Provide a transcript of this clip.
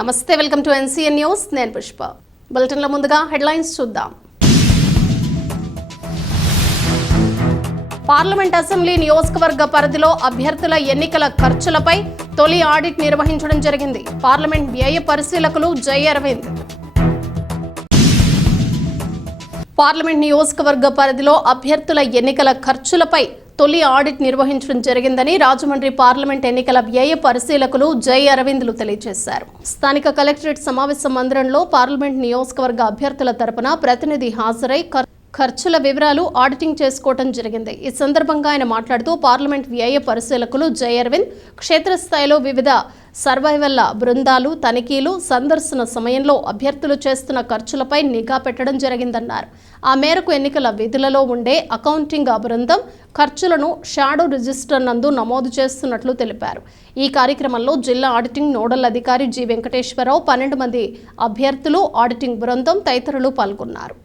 నమస్తే, welcome to NCN news. నేను పుష్ప. బులెటిన్ల ముందుగా హెడ్లైన్స్ చూద్దాం. పార్లమెంట్ అసెంబ్లీ నియోజకవర్గ పరిధిలో అభ్యర్థుల ఎన్నికల ఖర్చులపై తొలి ఆడిట్ నిర్వహించడం జరిగింది. పార్లమెంట్ వ్యయ పరిశీలకులు జై అరవింద్. పార్లమెంట్ నియోజకవర్గ పరిధిలో అభ్యర్థుల ఎన్నికల ఖర్చులపై తొలి ఆడిట్ నిర్వహించడం జరిగిందని రాజమండ్రి పార్లమెంట్ ఎన్నికల వ్యయ పరిశీలకులు జై అరవింద్లు తెలియజేశారు. స్థానిక కలెక్టరేట్ సమావేశ మందిరంలో పార్లమెంట్ నియోజకవర్గ అభ్యర్థుల తరపున ప్రతినిధి హాజరై ఖర్చుల వివరాలు ఆడిటింగ్ చేసుకోవడం జరిగింది. ఈ సందర్భంగా ఆయన మాట్లాడుతూ పార్లమెంట్ వ్యయ పరిశీలకులు జై అరవింద్ క్షేత్రస్థాయిలో వివిధ సర్వైవల్ల బృందాలు తనిఖీలు సందర్శన సమయంలో అభ్యర్థులు చేస్తున్న ఖర్చులపై నిఘా పెట్టడం జరిగిందన్నారు. ఆ మేరకు ఎన్నికల విధులలో ఉండే అకౌంటింగ్ బృందం ఖర్చులను షాడో రిజిస్టర్ నందు నమోదు చేస్తున్నట్లు తెలిపారు. ఈ కార్యక్రమంలో జిల్లా ఆడిటింగ్ నోడల్ అధికారి జి వెంకటేశ్వరరావు, 12 మంది అభ్యర్థులు, ఆడిటింగ్ బృందం తదితరులు పాల్గొన్నారు.